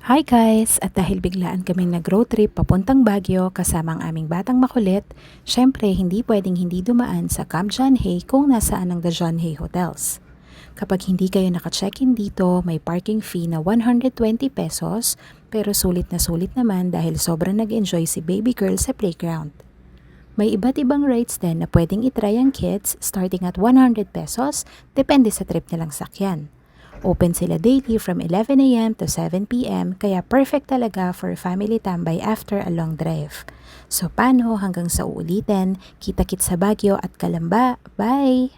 Hi guys! At dahil biglaan kaming nag-road trip papuntang Baguio kasama ang aming batang makulit, syempre hindi pwedeng hindi dumaan sa Camp John Hay kung nasaan ang The John Hay Hotels. Kapag hindi kayo naka-check-in dito, may parking fee na 120 pesos pero sulit naman dahil sobrang nag-enjoy si baby girl sa playground. May iba't ibang rides din na pwedeng itry ang kids starting at 100 pesos depende sa trip nilang sakyan. Open sila daily from 11 a.m. to 7 p.m. kaya perfect talaga for family tambay after a long drive. So paano hanggang sa uulitin, kita-kits sa Baguio at Calamba. Bye!